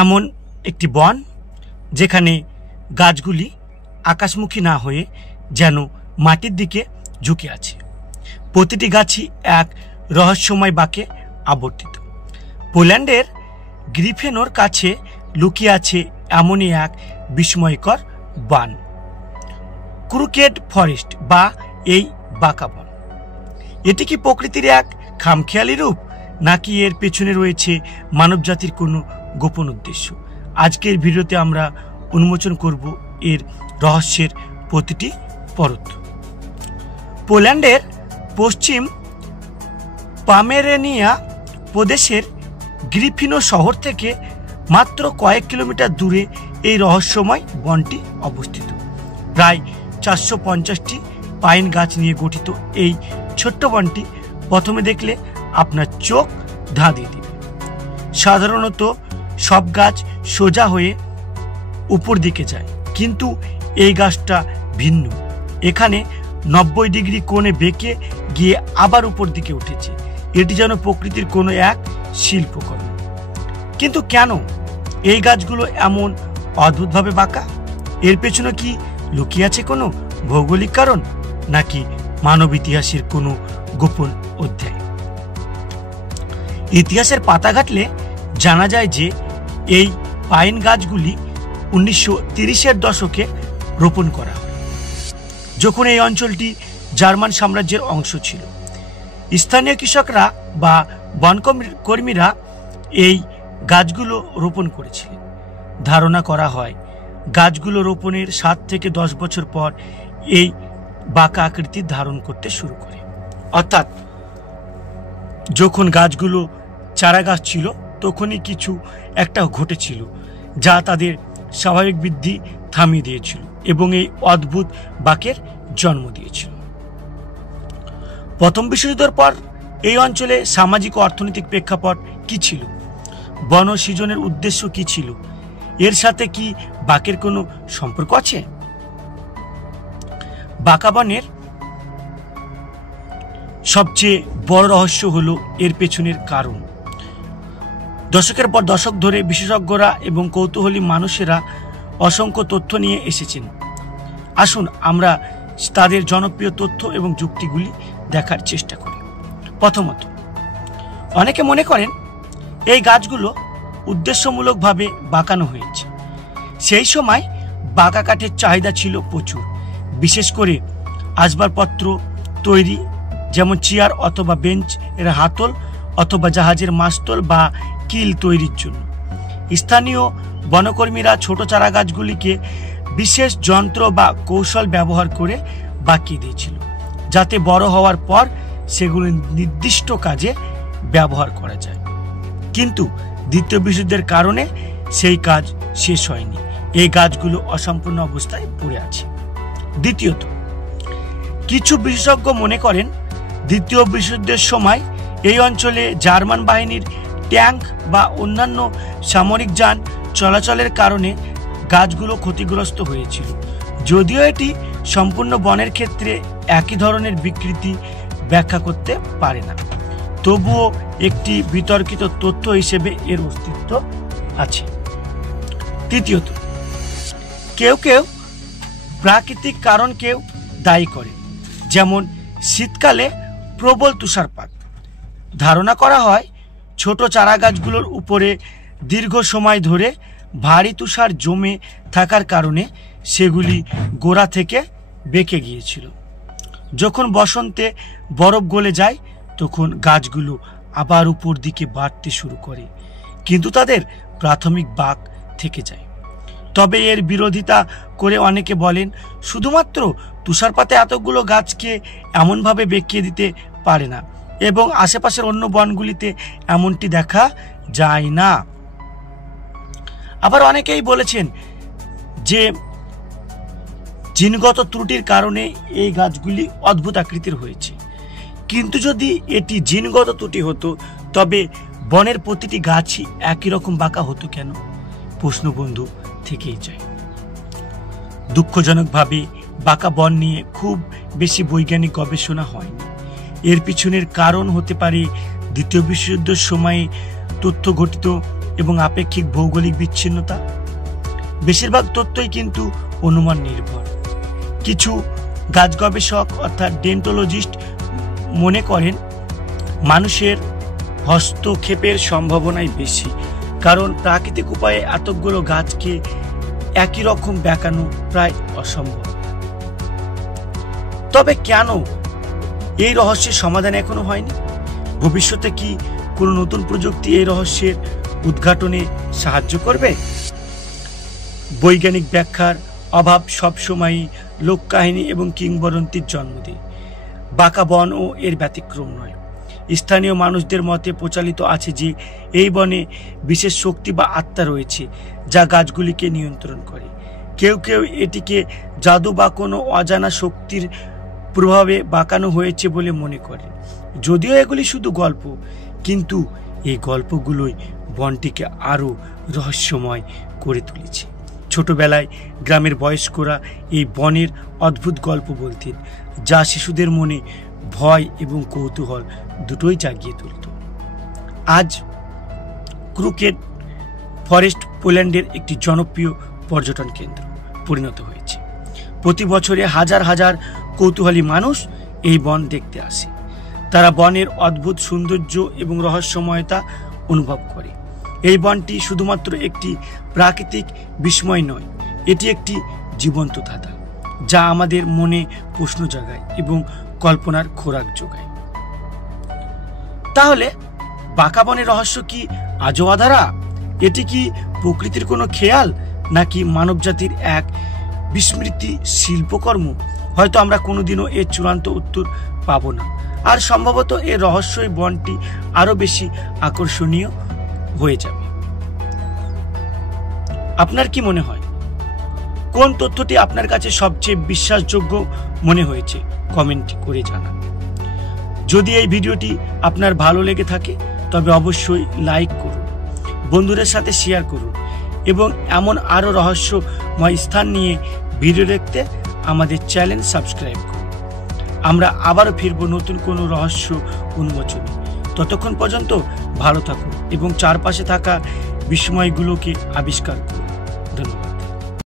এমন একটি বন যেখানে গাছগুলি আকাশমুখী না হয়ে যেন মাটির দিকে ঝুঁকে আছে। প্রতিটি গাছই এক রহস্যময় বাঁকে আবর্তিত। পোল্যান্ডের গ্রিফেনোর কাছে লুকিয়ে আছে এমনই এক বিস্ময়কর বন, ক্রুকেড ফরেস্ট বা এই বাঁকা বন। এটি কি প্রকৃতির এক খামখেয়ালি রূপ, নাকি এর পেছনে রয়েছে মানবজাতির কোনো গোপন উদ্দেশ্য? আজকের ভিডিওতে আমরা উন্মোচন করব এর রহস্যের প্রতিটি পরত। পোল্যান্ডের পশ্চিম পামেরেনিয়া প্রদেশের গ্রিফিনো শহর থেকে মাত্র কয়েক কিলোমিটার দূরে এই রহস্যময় বনটি অবস্থিত। প্রায় 450টি পাইন গাছ নিয়ে গঠিত এই ছোট্ট বনটি প্রথমে দেখলে আপনার চোখ ধাঁধিয়ে দিবে। সাধারণত সব গাছ সোজা হয়ে উপর দিকে যায়, কিন্তু এই গাছটা ভিন্ন। এখানে 90 ডিগ্রি কোণে বেঁকে গিয়ে আবার উপর দিকে উঠেছে। এটি যেন প্রকৃতির কোনো এক শিল্পকর্ম। কিন্তু কেন এই গাছগুলো এমন অদ্ভুতভাবে বাঁকা? এর পেছনে কি লুকিয়ে আছে কোনো ভৌগোলিক কারণ, নাকি মানব ইতিহাসের কোনো গোপন অধ্যায়? ইতিহাসের পাতা ঘাটলে জানা যায় যে এই পাইন গাছগুলি 1930-এর দশকে রোপণ করা হয়, যখন এই অঞ্চলটি জার্মান সাম্রাজ্যের অংশ ছিল। স্থানীয় কৃষকরা বা বনকর্মীরা এই গাছগুলো রোপণ করেছিলেন। ধারণা করা হয় গাছগুলো রোপণের 7 থেকে 10 বছর পর এই বাঁকা আকৃতি ধারণ করতে শুরু করে। অর্থাৎ যখন গাছগুলো চারা গাছ ছিল তখনই কিছু একটা ঘটেছিল যা তাদের স্বাভাবিক বৃদ্ধি থামিয়ে দিয়েছিল এবং এই অদ্ভুত বাঁকের জন্ম দিয়েছিল। প্রথম বিশ্বযুদ্ধের পর এই অঞ্চলে সামাজিক ও অর্থনৈতিক প্রেক্ষাপট কি ছিল? বন সৃজনের উদ্দেশ্য কি ছিল? এর সাথে কি বাঁকের কোনো সম্পর্ক আছে? বাঁকা বনের সবচেয়ে বড় রহস্য হলো এর পেছনের কারণ। দশকের পর দশক ধরে বিশেষজ্ঞরা এবং কৌতূহলী মানুষেরা অসংখ্য তথ্য নিয়ে এসেছেন। আসুন আমরা তাদের জনপ্রিয় তথ্য এবং যুক্তিগুলি দেখার চেষ্টা করি। প্রথমত, অনেকে মনে করেন এই গাছগুলো উদ্দেশ্যমূলকভাবে বাঁকানো হয়েছে। সেই সময় বাঁকা কাঠের চাহিদা ছিল প্রচুর, বিশেষ করে আসবাবপত্র তৈরি, যেমন চেয়ার অথবা বেঞ্চ এর হাতল অথবা জাহাজের মাস্তুল বা কিল তৈরির জন্য। স্থানীয় বনকর্মীরা ছোট চারা গাছগুলিকে বিশেষ যন্ত্র বা কৌশল ব্যবহার করে বাঁকিয়ে দিয়েছিল, যাতে বড় হওয়ার পর সেগুলি নির্দিষ্ট কাজে ব্যবহার করা যায়। কিন্তু দ্বিতীয় বিশ্বযুদ্ধের কারণে সেই কাজ শেষ হয়নি। এই গাছগুলো অসম্পূর্ণ অবস্থায় পড়ে আছে। দ্বিতীয়ত, কিছু বিশেষজ্ঞ মনে করেন দ্বিতীয় বিশ্বযুদ্ধের সময় এই অঞ্চলে জার্মান বাহিনীর ট্যাঙ্ক বা অন্যান্য সামরিক যান চলাচলের কারণে গাছগুলো ক্ষতিগ্রস্ত হয়েছিল। যদিও এটি সম্পূর্ণ বনের ক্ষেত্রে একই ধরনের বিকৃতি ব্যাখ্যা করতে পারে না, তবুও একটি বিতর্কিত তথ্য হিসেবে এর অস্তিত্ব আছে। তৃতীয়ত, কেউ কেউ প্রাকৃতিক কারণকেও দায়ী করে, যেমন শীতকালে প্রবল তুষারপাত। ধারণা করা হয় ছোট চারা গাছগুলোর উপরে দীর্ঘ সময় ধরে ভারী তুষার জমে থাকার কারণে সেগুলি গোড়া থেকে বেঁকে গিয়েছিল। যখন বসন্তে বরফ গলে যায় তখন গাছগুলো আবার উপর দিকে বাড়তে শুরু করে, কিন্তু তাদের প্রাথমিক বাঁক থেকে যায়। তবে এর বিরোধিতা করে অনেকে বলেন শুধুমাত্র তুষারপাতে এতগুলো গাছকে এমনভাবে বেঁকিয়ে দিতে পারে না এবং আশেপাশের অন্য বনগুলিতে এমনটি দেখা যায় না। আবার অনেকেই বলেছেন যে জিনগত ত্রুটির কারণে এই গাছগুলি অদ্ভুত আকৃতির হয়েছে। কিন্তু যদি এটি জিনগত ত্রুটি হতো তবে বনের প্রতিটি গাছই একই রকম বাঁকা হতো কেন? প্রশ্নবন্ধু থেকেই যায়। দুঃখজনকভাবে বাঁকা বন নিয়ে খুব বেশি বৈজ্ঞানিক গবেষণা হয়নি। এর পিছনের কারণ হতে পারে দ্বিতীয় বিশ্বযুদ্ধের সময়ে তথ্য ঘটিত এবং আপেক্ষিক ভৌগোলিক বিচ্ছিন্নতা? বেশিরভাগ তথ্যই কিন্তু অনুমান নির্ভর। কিছু গাছ গবেষক অর্থাৎ ডেন্টোলজিস্ট মনে করেন মানুষের হস্তক্ষেপের সম্ভাবনাই বেশি, কারণ প্রাকৃতিক উপায়ে এতগুলো গাছকে একই রকম বেঁকানো প্রায় অসম্ভব। তবে কেন এই রহস্যের সমাধান এখনো হয়নি? ভবিষ্যতে কি কোনো নতুন প্রযুক্তি এই রহস্যের উদ্ঘাটনে সাহায্য করবে? বৈজ্ঞানিক ব্যাখ্যার অভাব সবসময়ই লোককাহিনী এবং কিংবদন্তির জন্ম দেয়। বাঁকা বনও এর ব্যতিক্রম নয়। স্থানীয় মানুষদের মতে প্রচলিত আছে যে এই বনে বিশেষ শক্তি বা আত্মা রয়েছে যা গাছগুলিকে নিয়ন্ত্রণ করে। কেউ কেউ এটিকে জাদু বা কোনো অজানা শক্তির প্রভাবে বাঁকানো হয়েছে বলে মনে করে। যদিও এগুলি শুধু গল্প, কিন্তু এই গল্পগুলোই বনটিকে আরও রহস্যময় করে তুলেছে। ছোটবেলায় গ্রামের বয়স্করা এই বনের অদ্ভুত গল্প বলতেন, যা শিশুদের মনে ভয় এবং কৌতূহল দুটোই জাগিয়ে তুলত। আজ ক্রুকেড ফরেস্ট পোল্যান্ডের একটি জনপ্রিয় পর্যটন কেন্দ্র পরিণত হয়েছে। প্রতি বছরে হাজার হাজার কৌতূহলী মানুষ এই বন দেখতে আসে। তারা বনের অদ্ভুত সৌন্দর্য এবং রহস্যময়তা অনুভব করে। এই বনটি শুধুমাত্র একটি প্রাকৃতিক বিস্ময় নয়, এটি একটি জীবন্ত ধাঁধা যা আমাদের মনে প্রশ্ন জাগায় এবং কল্পনার খোরাক যোগায়। তাহলে বাঁকা বনের রহস্য কি আজও অধারা? এটি কি প্রকৃতির কোনো খেয়াল, নাকি মানবজাতির এক বিস্মৃতি শিল্পকর্ম? হয়তো আমরা কোনোদিনও এর চূড়ান্ত উত্তর পাবো না, আর সম্ভবত এর রহস্যই বনটি আরো বেশি আকর্ষণীয় হয়ে যাবে। আপনার কি মনে হয়, কোন তথ্যটি আপনার কাছে সবচেয়ে বিশ্বাসযোগ্য মনে হয়েছে? কমেন্ট করে জানান। যদি এই ভিডিওটি আপনার ভালো লেগে থাকে তবে অবশ্যই লাইক করুন, বন্ধুদের সাথে শেয়ার করুন এবং এমন আরো রহস্যময় স্থান নিয়ে ভিডিও দেখতে আমাদের চ্যানেল সাবস্ক্রাইব করুন। আমরা আবারও ফিরবো নতুন কোনো রহস্য উন্মোচনে। ততক্ষণ পর্যন্ত ভালো থাকুন এবং চারপাশে থাকা বিস্ময়গুলোকে আবিষ্কার করুন। ধন্যবাদ।